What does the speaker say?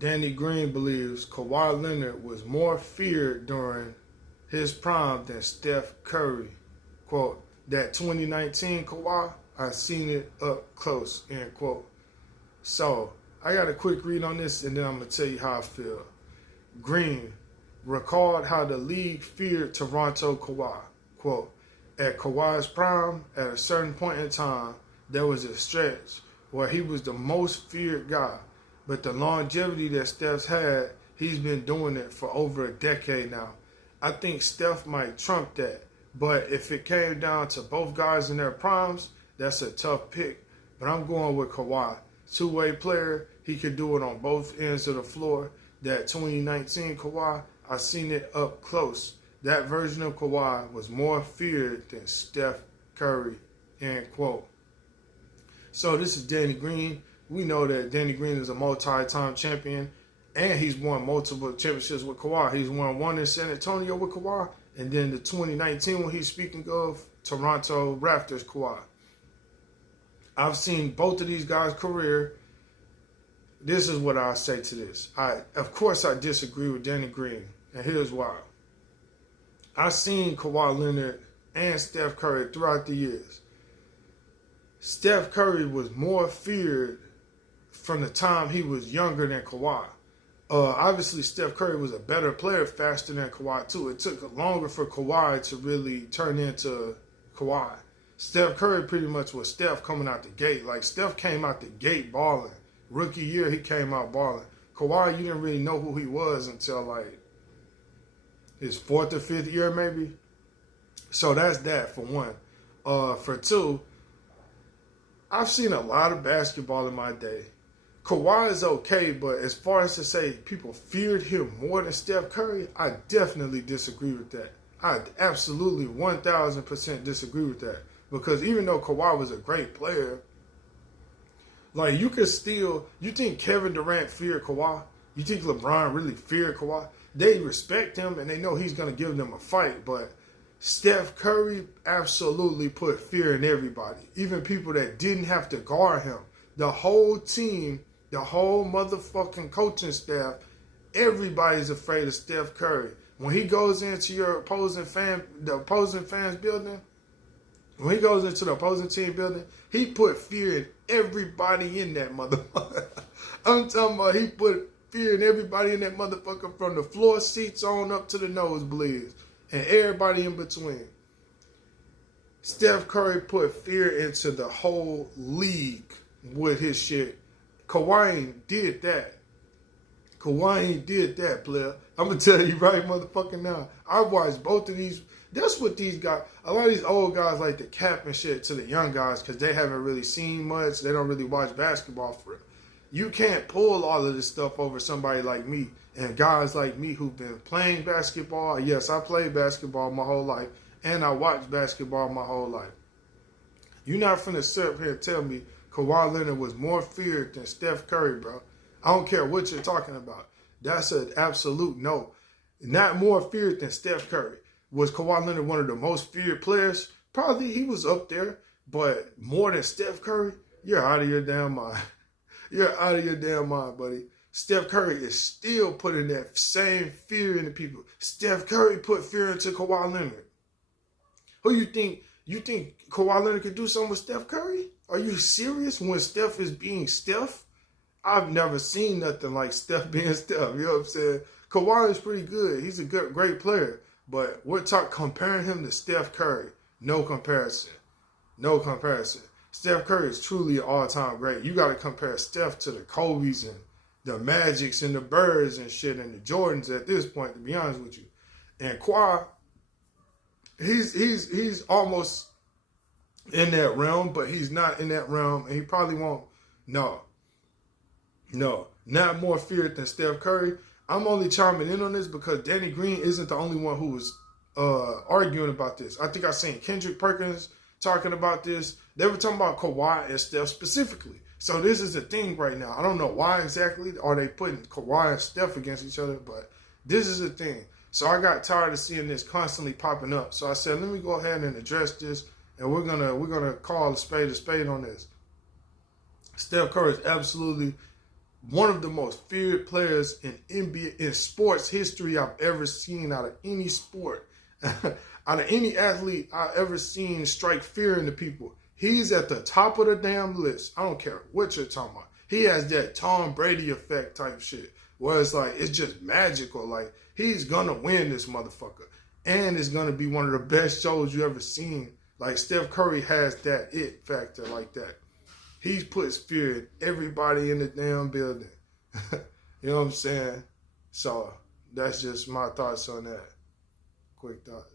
Danny Green believes Kawhi Leonard was more feared during his prime than Steph Curry. Quote, that 2019 Kawhi, I seen it up close, end quote. So, I got a quick read on this and then I'm going to tell you how I feel. Green recalled how the league feared Toronto Kawhi. Quote, at Kawhi's prime, at a certain point in time, there was a stretch where he was the most feared guy. But the longevity that Steph's had, he's been doing it for over a decade now. I think Steph might trump that. But if it came down to both guys in their primes, that's a tough pick. But I'm going with Kawhi. Two-way player, he could do it on both ends of the floor. That 2019 Kawhi, I seen it up close. That version of Kawhi was more feared than Steph Curry, end quote. So this is Danny Green. We know that Danny Green is a multi-time champion, and he's won multiple championships with Kawhi. He's won one in San Antonio with Kawhi, and then the 2019 when he's speaking of, Toronto Raptors Kawhi. I've seen both of these guys' career. This is what I say to this. Of course, I disagree with Danny Green, and here's why. I've seen Kawhi Leonard and Steph Curry throughout the years. Steph Curry was more feared from the time he was younger than Kawhi. Obviously, Steph Curry was a better player faster than Kawhi, too. It took longer for Kawhi to really turn into Kawhi. Steph Curry pretty much was Steph coming out the gate. Like, Steph came out the gate balling. Rookie year, he came out balling. Kawhi, you didn't really know who he was until, like, his fourth or fifth year, maybe. So that's that, for one. For two, I've seen a lot of basketball in my day. Kawhi is okay, but as far as to say people feared him more than Steph Curry, I definitely disagree with that. I absolutely 1,000% disagree with that. Because even though Kawhi was a great player, like you think Kevin Durant feared Kawhi? You think LeBron really feared Kawhi? They respect him and they know he's going to give them a fight, but Steph Curry absolutely put fear in everybody. Even people that didn't have to guard him. The whole team, the whole motherfucking coaching staff, everybody's afraid of Steph Curry. When he goes into the opposing fans building, when he goes into the opposing team building, he put fear in everybody in that motherfucker. I'm talking about he put fear in everybody in that motherfucker from the floor seats on up to the nosebleeds and everybody in between. Steph Curry put fear into the whole league with his shit. Kawhi ain't did that. Kawhi ain't did that, player. I'm going to tell you right motherfucking now. I watched both of these. That's what these guys, a lot of these old guys like to cap and shit to the young guys because they haven't really seen much. They don't really watch basketball for real. You can't pull all of this stuff over somebody like me and guys like me who've been playing basketball. Yes, I played basketball my whole life and I watched basketball my whole life. You're not finna sit up here and tell me Kawhi Leonard was more feared than Steph Curry, bro. I don't care what you're talking about. That's an absolute no. Not more feared than Steph Curry. Was Kawhi Leonard one of the most feared players? Probably he was up there, but more than Steph Curry? You're out of your damn mind. You're out of your damn mind, buddy. Steph Curry is still putting that same fear into people. Steph Curry put fear into Kawhi Leonard. Who you think? You think Kawhi Leonard could do something with Steph Curry? Are you serious when Steph is being Steph? I've never seen nothing like Steph being Steph. You know what I'm saying? Kawhi is pretty good. He's a great player. But we're comparing him to Steph Curry. No comparison. No comparison. Steph Curry is truly an all-time great. You got to compare Steph to the Kobe's and the Magics and the Birds and shit and the Jordans at this point, to be honest with you. And Kawhi, he's almost in that realm, but he's not in that realm, and he probably won't. No, not more feared than Steph Curry. I'm only chiming in on this because Danny Green isn't the only one who was arguing about this. I think I seen Kendrick Perkins talking about this. They were talking about Kawhi and Steph specifically. So this is a thing right now. I don't know why exactly are they putting Kawhi and Steph against each other, but this is a thing. So I got tired of seeing this constantly popping up. So I said, let me go ahead and address this, and we're gonna call a spade on this. Steph Curry is absolutely one of the most feared players in NBA in sports history I've ever seen out of any sport. Out of any athlete I've ever seen strike fear into people. He's at the top of the damn list. I don't care what you're talking about. He has that Tom Brady effect type shit. Where it's like, it's just magical. Like, he's gonna win this motherfucker. And it's gonna be one of the best shows you ever seen. Like, Steph Curry has that it factor like that. He puts fear in everybody in the damn building. You know what I'm saying? So, that's just my thoughts on that. Quick thoughts.